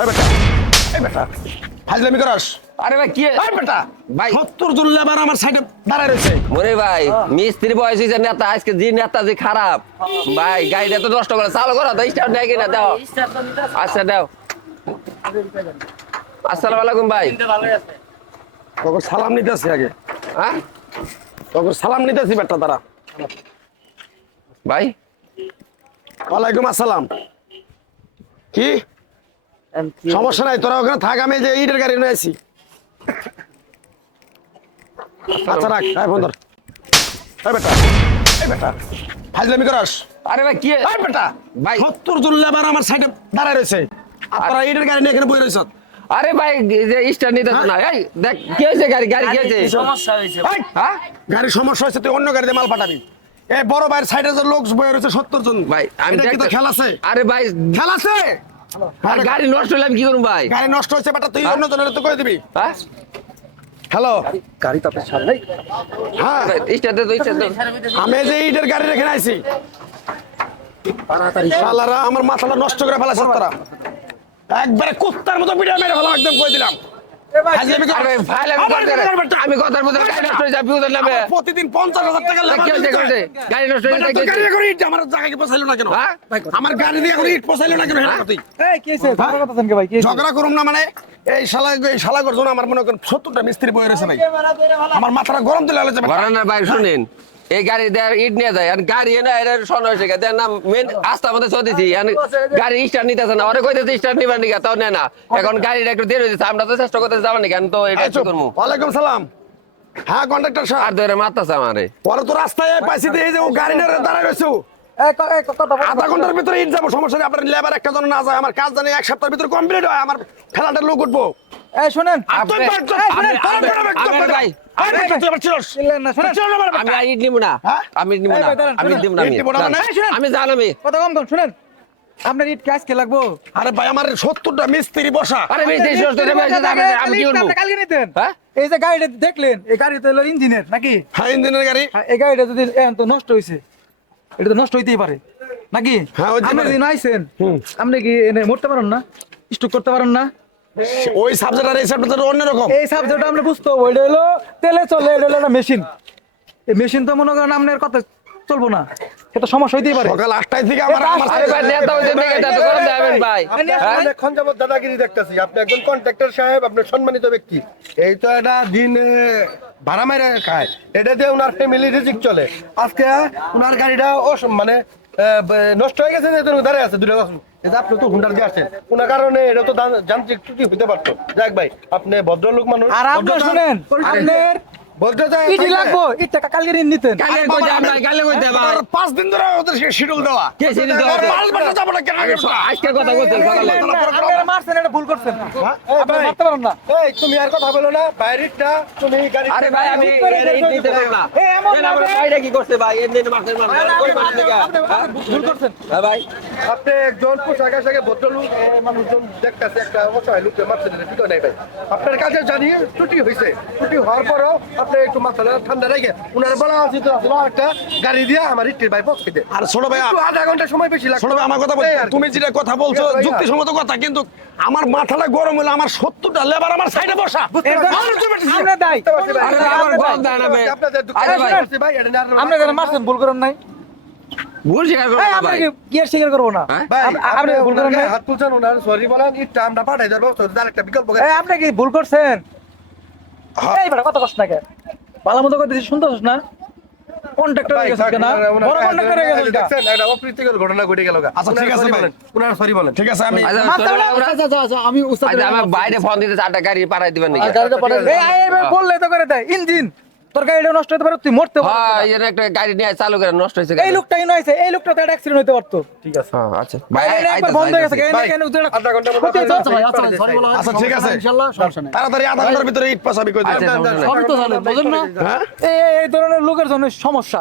এই বেটা, এই বেটা, ফাজলামি করাস? আরে ভাই কি এই বেটা, ভাই 70 জন লেবার আমার সাইডে দাঁড়ায় রয়েছে। ওরে ভাই মিস্ত্রি বয়স হয়েছে নেতা আজকে যে নেতা যে খারাপ ভাই গাড়িটা তো নষ্ট করে চালু করো তো স্টার্ট দেয় কিনা দাও আচ্ছা দাও আসসালামু আলাইকুম ভাই তোকে সালাম নিতেছি আগে, হ্যাঁ তোকে সালাম নিতেছি বেটা দাঁড়া। ভাই ওয়ালাইকুম আসসালাম। কি সমস্যা নাই, তোরা ওখানে থাক, আমি যে ইটের গাড়ি নিয়ে আসি। আচ্ছা রাখ, ফোন ধর। এই বেটা, এই বেটা, ফাজলামি করাস? আরে ভাই কি এই বেটা, ভাই 70 জন লেবার আমার সাইডে দাঁড়ায় রয়েছে, আর তোরা ইটের গাড়ি নিয়ে এখানে বই রয়েছ। আরে ভাই যে স্টার্ট নিতে না এই দেখ কি হয়েছে গাড়ি গাড়ি কি হয়েছে সমস্যা হয়েছে এই, হ্যাঁ গাড়ির সমস্যা হয়েছে, তুই অন্য গাড়িতে মাল পাঠাবি। এই বড় ভাইয়ের সাইডে যে লোক বই রয়েছে 70 জন, ভাই আমি এটা কি তো দেখতে- খেলা আছে? আরে ভাই খেলা আছে? আর গাড়ি নষ্ট হলে আমি কি করব ভাই গাড়ি নষ্ট হয়েছে বেটা, তুই অন্য জনের তো করে দিবি। হ্যাঁ হ্যালো, গাড়ি তো আপনার সামনে হ্যাঁ, স্টার্ট দে স্টার্ট আমি যে ইটের গাড়ি রেখে আইছি, তাড়াতাড়ি শালারা আমার মাথাটা নষ্ট করে ফেলাছে তারা, একবারে কুত্তার মতো পিঠা মেরে ফেলাম, একদম কই দিলাম। হাজির আরে ফাইল আমি কথার মধ্যে গাড়ি নষ্ট হয়ে যাবে ওদের নামে প্রতিদিন 50,000 টাকা লেবার কি হয়েছে দিতে হয়। গাড়ি নষ্ট হয়ে বেটা, যায় তো গাড়ি করে ইট আমার জায়গায় পৌঁছাইলো না কেন? হ্যাঁ? আমার গাড়ি দিয়ে করে ইট পৌঁছাইলো না কেন? হেঁটে তুই এই কি হইছে ঝগড়া করতেছেন কে ভাই কি হইছে? ঝগড়া করুম না মানে এই শালা করছো না, আমার মনে করেন 70টা মিস্ত্রি বয়ে রয়েছে ভাই, আমার মাথাটা গরম তুলে আলো যাবে। ঘরানার ভাই শুনেন এই গাড়ি দেয় ইট নিয়ে যায় আর গাড়ি এনে এর শোন হয়েছে দেয় না মেন রাস্তা মধ্যে চলতেছি গাড়ি স্টার্ট নিতেছে না ওরে কইতেছে স্টার্ট নিবার নিকা তাও নেয় না এখন গাড়িটা একটু দেরি হয়েছে আমরা তো চেষ্টা করতেছি যাবার নাকি তো এটা কি করবো ওয়ালাইকুম সালাম। হ্যাঁ কন্ডাক্টর আর সাহেব, ধরে মারতেছে আমারে পরে তো রাস্তায় পাইছি তো এই যে ও গাড়ি নিয়ে দাঁড়ায় রয়েছে, এই কথা বল। আধা ঘন্টার ভিতরে ইট যাবো, সমস্যা নেই। আপনার লেবার একটা জন না যায়, আমার কাজ জানি এক সপ্তাহের ভিতরে কমপ্লিট হয়, আমার ফেলাটার লোক উঠবো। এই শুনেন আর তুই আপনি- বাদ দাও, আপনি- তোরা আপনি- বেরোবে, একদম আপনি বেরোবে। ভাই, এই বেটা, তুই আবার চিনোস? চিল্লেন না শুনেন চিনোস না আমার আমি বেটা? আর ইট নিব না হ্যাঁ? আমি নিব এই না ভাই, দাঁড়ান, আমি শুনেন। দিব না ইট নিবো না মানে? আমি জানাবি কথা কম কম শুনেন আপনার ইট কাজ কে লাগবো আরে ভাই, আমার 70টা মিস্ত্রি বসা। আরে মিস্ত্রি শেষ করে বসে আমি কি করবো কালকে নিতেন হ্যাঁ? এই যে গাড়িটা দেখলেন এই গাড়িতে হলো ইঞ্জিনের নাকি হ্যাঁ, ইঞ্জিনের গাড়ি। হ্যাঁ, এই গাড়িটা যদি এখন তো নষ্ট হয়েছে এটা তো নষ্ট হইতেই পারে নাকি হ্যাঁ, হইতেই আপনি পারে। যদি আইছেন আপনি কি এনে মরতে পারেন না স্টক করতে পারেন না ওই সাবজেক্ট আর এই সাবজেক্ট অন্যরকম। এই সাবজেক্ট আমরা বুঝতে হবে ওইটা হলো তেলে চলে এটা হলো একটা মেশিন এই মেশিন তো মনে করেন আপনার কথা চলবো না এটা সমস্যা হইতেই পারে সকাল 8টায় থেকে আমার আমার আরে ভাই নেতা হইতে দেখে এত করে দেবেন ভাই হ্যাঁ? অনেকক্ষণ যাবত দাদাগিরি দেখতেছি। আপনি একজন কন্ট্রাক্টর সাহেব, আপনার সম্মানিত ব্যক্তি। এই তো এটা দিন ভাড়া মেরে খায়, এটা দিয়ে ওনার ফ্যামিলি রিজিক চলে। আজকে ওনার গাড়িটা মানে নষ্ট হয়ে গেছে, দাঁড়িয়ে আছে দুটো বছর। এটা আপনি তো হুন্ডার দিয়ে আসছেন, ওনার কারণে এটা তো যান্ত্রিক ত্রুটি হতে পারতো। যাক ভাই, আপনি ভদ্রলোক মানুষ, আর আপনি শুনেন আপনার ভদ্রতা ইটি লাগবো ইটটা কালকে ঋণ নিতেন কালে কই যান ভাই কালে কই দেবা 5 দিন ধরে ওদের শিডিউল দেওয়া। কে ছেড়ে দেওয়া আর মাল বাটা যাবো না কেন? আজকের কথা বলছেন সকালে আপনারা মারছেন এটা ভুল করছেন আপনি ভাই, মারতে পারেন না এই তুমি আর কথা বলো না, বাইরেরটা তুমি গাড়ি আরে ভাই আমি ইট দিতে পারবো না এই এমন কেন আমার ভাইটা কি করছে ভাই এমনি মাসের মান কই মাস থেকে ভুল করছেন হ্যাঁ ভাই আপনি একজন পোশাক আশাকে ভদ্রলোক মানুষজন দেখতেছে, একটা অসহায় লোককে মারছেন, এটা ঠিক হয় নাই ভাই। আপনার কাছে জানি ছুটি হয়েছে, ছুটি হওয়ার পরও আপনি একটু মাথাটা ঠান্ডা রেখে উনার বলা উচিত আসলে একটা গাড়ি দিয়ে আমার ইটের ভাই পৌঁছে দেয়। আর ছোট ভাই, একটু আধা ঘন্টা সময় বেশি লাগবে। ছোট ভাই আমার কথা বল, তুমি যেটা কথা বলছো যুক্তিসঙ্গত কথা, কিন্তু আমার মাথাটা গরম হলো, আমার 70টা লেবার আমার সাইডে বসা। আমরা দাই আরে ভাই আমার বল দাও না ভাই আপনাদের আরে ভাই ভাই, এটা নিয়ে আপনি যারা মারছেন ভুল করেন নাই ভুল স্বীকার করো এই না আপনি ভাই কি আর স্বীকার করবো না হ্যাঁ? ভাই, আপনি ভুল করেন নাই হাত তুলছেন, ওনার সরি বলেন, ইটটা আমরা পাঠাই দেবো, তার একটা বিকল্প এই আপনি কি ভুল করছেন এই বেটা কত কষ্ট লাগে ভালো মতো করে দিছি শুনতেছিস না কন্ট্রাক্টর হয়ে গেছে না বড় কন্ট্রাক্টর হয়ে গেছে দেখছেন, একটা অপ্রীতিকর ঘটনা ঘটে গেল। আচ্ছা, ঠিক আছে ভাই। ওনার সরি বলেন। ঠিক আছে, আমি আচ্ছা, মারতে হবে না? আমি উস্তাদ আচ্ছা আমার বাইরে ফোন দিতে চারটা গাড়ি পাঠাই দিবেন নাকি গাড়িটা পাঠাই এই বললে তো করে দেয় ইঞ্জিন তোর গাড়িটা নষ্ট হতে পারে তুই মরতে পারবি হ্যাঁ এর একটা গাড়ি নিয়ে চালু করে নষ্ট হয়েছে এই লোকটাই নয়ছে এই লোকটা তো একটা অ্যাক্সিডেন্ট হতে পারতো ঠিক আছে, হ্যাঁ আচ্ছা ভাই গাড়ি একবার বন্ধ হয়ে গেছে গাড়ি কেন আধা ঘন্টার মধ্যে হতে আপনার ভাই গাড়ি পাঠিয়ে দিচ্ছি। আচ্ছা ঠিক আছে, ইনশাআল্লাহ সমস্যা নেই তাড়াতাড়ি আধা ঘন্টার ভিতরে ইট পাসাবি কই দিলাম। আচ্ছা, সমস্যা নেই। সবই তো জানেন বুঝেন না হ্যাঁ? এই ধরনের লোকের জন্য সমস্যা